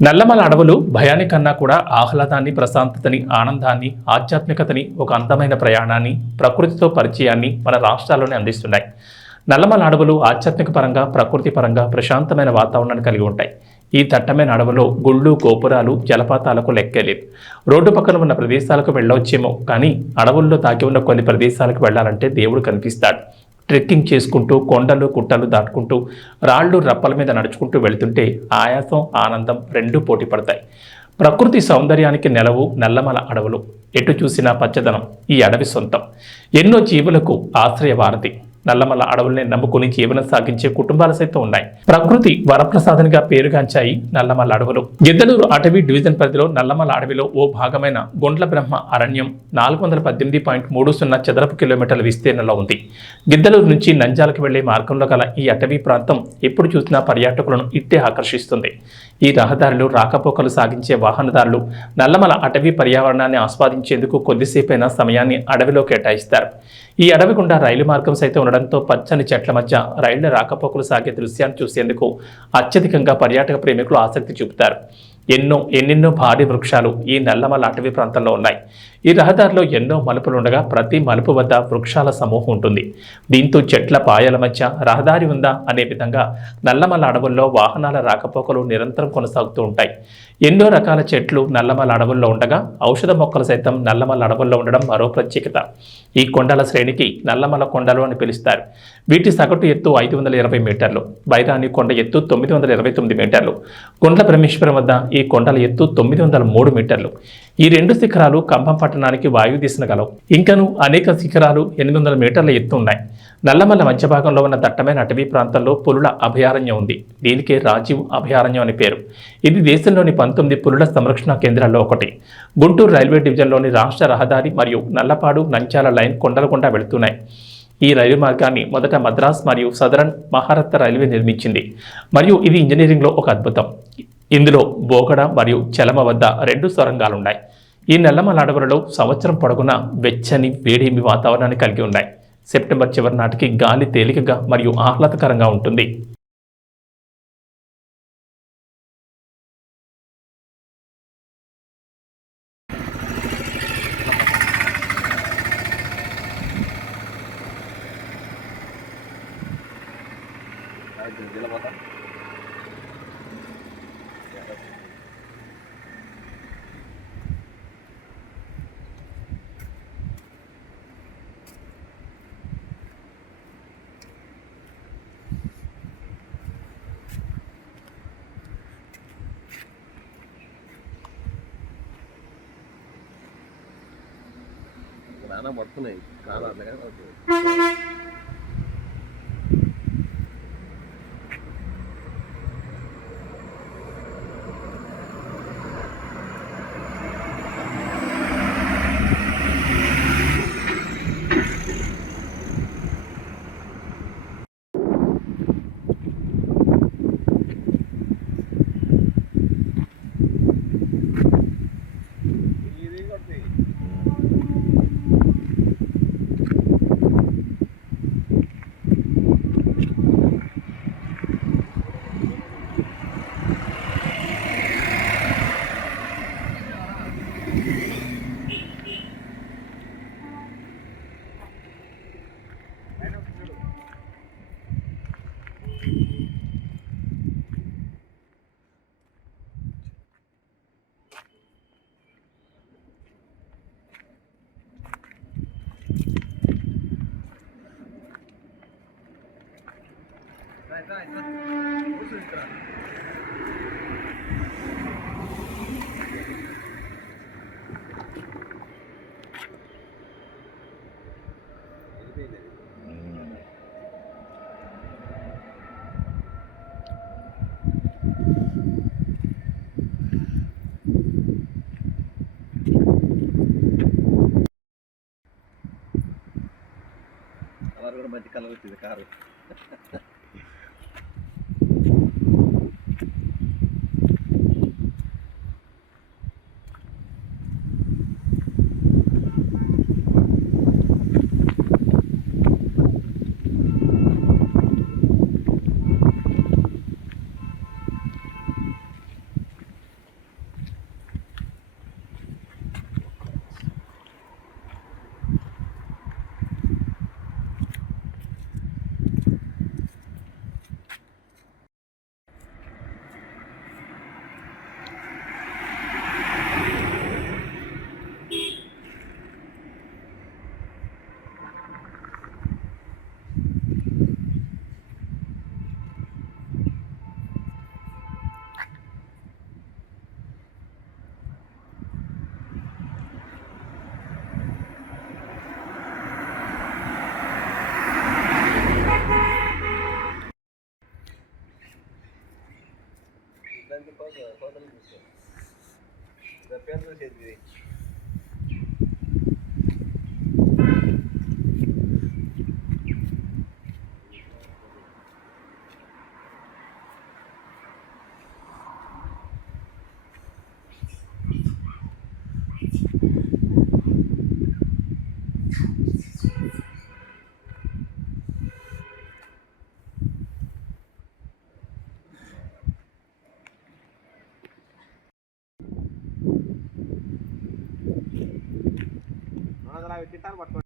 నల్లమల అడవులు భయానికన్నా కూడా ఆహ్లాదాన్ని ప్రశాంతతని ఆనందాన్ని ఆధ్యాత్మికతని ఒక అందమైన ప్రయాణాన్ని ప్రకృతితో పరిచయాన్ని మన రాష్ట్రాల్లోనే అందిస్తున్నాయి. నల్లమల అడవులు ఆధ్యాత్మిక పరంగా ప్రకృతి పరంగా ప్రశాంతమైన వాతావరణాన్ని కలిగి ఉంటాయి. ఈ దట్టమైన అడవులో గుళ్ళు గోపురాలు జలపాతాలకు లెక్కలేదు రోడ్డు పక్కన ఉన్న ప్రదేశాలకు వెళ్ళవచ్చేమో కానీ అడవుల్లో దాగి ఉన్న కొన్ని ప్రదేశాలకు వెళ్ళాలంటే దేవుడు కనిపిస్తాడు. ట్రెక్కింగ్ చేసుకుంటూ కొండలు కుట్టలు దాటుకుంటూ రాళ్ళు రప్పల మీద నడుచుకుంటూ వెళుతుంటే ఆయాసం ఆనందం రెండూ పోటీ పడతాయి. ప్రకృతి సౌందర్యానికి నెలవు నల్లమల అడవులు. ఎటు చూసినా పచ్చదనం ఈ అడవి సొంతం. ఎన్నో జీవులకు ఆశ్రయ వారధి నల్లమల అడవుల్ని నమ్ముకుని జీవనం సాగించే కుటుంబాలు సైతం ఉన్నాయి. ప్రకృతి వరప్రసాదనిగా పేరుగాంచాయి నల్లమల అడవులు. గిద్దలూరు అటవీ డివిజన్ పరిధిలో నల్లమల అడవిలో ఓ భాగమైన గుండ్ల బ్రహ్మ అరణ్యం నాలుగు వందల పద్దెనిమిది పాయింట్ మూడు సున్నా చదరపు కిలోమీటర్ల విస్తీర్ణంలో ఉంది. గిద్దలూరు నుంచి నంజాలకు వెళ్ళే మార్గంలో గల ఈ అటవీ ప్రాంతం ఎప్పుడు చూసినా పర్యాటకులను ఇట్టే ఆకర్షిస్తుంది. ఈ రహదారులు రాకపోకలు సాగించే వాహనదారులు నల్లమల అటవీ పర్యావరణాన్ని ఆస్వాదించేందుకు కొద్దిసేపైనా సమయాన్ని అడవిలో కేటాయిస్తారు. ఈ అడవి గుండా రైలు మార్గం సైతం ఉండడంతో పచ్చని చెట్ల మధ్య రైళ్ళ రాకపోకలు సాగే దృశ్యాన్ని చూసేందుకు అత్యధికంగా పర్యాటక ప్రేమికులు ఆసక్తి చూపుతారు. ఎన్నో ఎన్నెన్నో భారీ వృక్షాలు ఈ నల్లమల అటవీ ప్రాంతంలో ఉన్నాయి. ఈ రహదారిలో ఎన్నో మలుపులు ఉండగా ప్రతి మలుపు వద్ద వృక్షాల సమూహం ఉంటుంది. దీంతో చెట్ల పాయల మధ్య రహదారి ఉందా అనే విధంగా నల్లమల అడవుల్లో వాహనాల రాకపోకలు నిరంతరం కొనసాగుతూ ఉంటాయి. ఎన్నో రకాల చెట్లు నల్లమల అడవుల్లో ఉండగా ఔషధ మొక్కలు సైతం నల్లమల అడవుల్లో ఉండడం మరో ప్రత్యేకత. ఈ కొండల శ్రేణికి నల్లమల కొండలు అని పిలుస్తారు. వీటి సగటు ఎత్తు ఐదు వందల ఇరవై మీటర్లు బైరాని కొండ ఎత్తు తొమ్మిది వందల ఇరవై తొమ్మిది మీటర్లు కొండల బ్రహ్మేశ్వరం వద్ద ఈ కొండల ఎత్తు తొమ్మిది వందల మూడు మీటర్లు. ఈ రెండు శిఖరాలు కంభం పట్టణానికి వాయు దిశను గలవు ఇంకను అనేక శిఖరాలు ఎనిమిది వందల మీటర్ల ఎత్తు ఉన్నాయి. నల్లమల్ల మధ్య భాగంలో ఉన్న దట్టమైన అటవీ ప్రాంతంలో పులుల అభయారణ్యం ఉంది. దీనికే రాజీవ్ అభయారణ్యం అని పేరు. ఇది దేశంలోని పంతొమ్మిది పులుల సంరక్షణ కేంద్రాల్లో ఒకటి. గుంటూరు రైల్వే డివిజన్లోని రాష్ట్ర రహదారి మరియు నల్లపాడు నంచాల లైన్ కొండలకుండా వెళుతున్నాయి. ఈ రైలు మార్గాన్ని మొదట మద్రాస్ మరియు సదరన్ మహారత్న రైల్వే నిర్మించింది. మరియు ఇది ఇంజనీరింగ్లో ఒక అద్భుతం. ఇందులో బోగడ మరియు చలమ వద్ద రెండు సొరంగాలున్నాయి. ఈ నల్లమల అడవులలో సంవత్సరం పొడగున వెచ్చని వేడిమి వాతావరణాన్ని కలిగి ఉన్నాయి. సెప్టెంబర్ చివరి నాటికి గాలి తేలికగా మరియు ఆహ్లాదకరంగా ఉంటుంది. నానా చాలా అట్లా okay. Kalau rumah di kalau di dekat. దానికి కోత కోతలు చూసుకో పేరు ನಾವು ಗಿಟಾರ್ ಮಾಡ್ಕೊಂಡು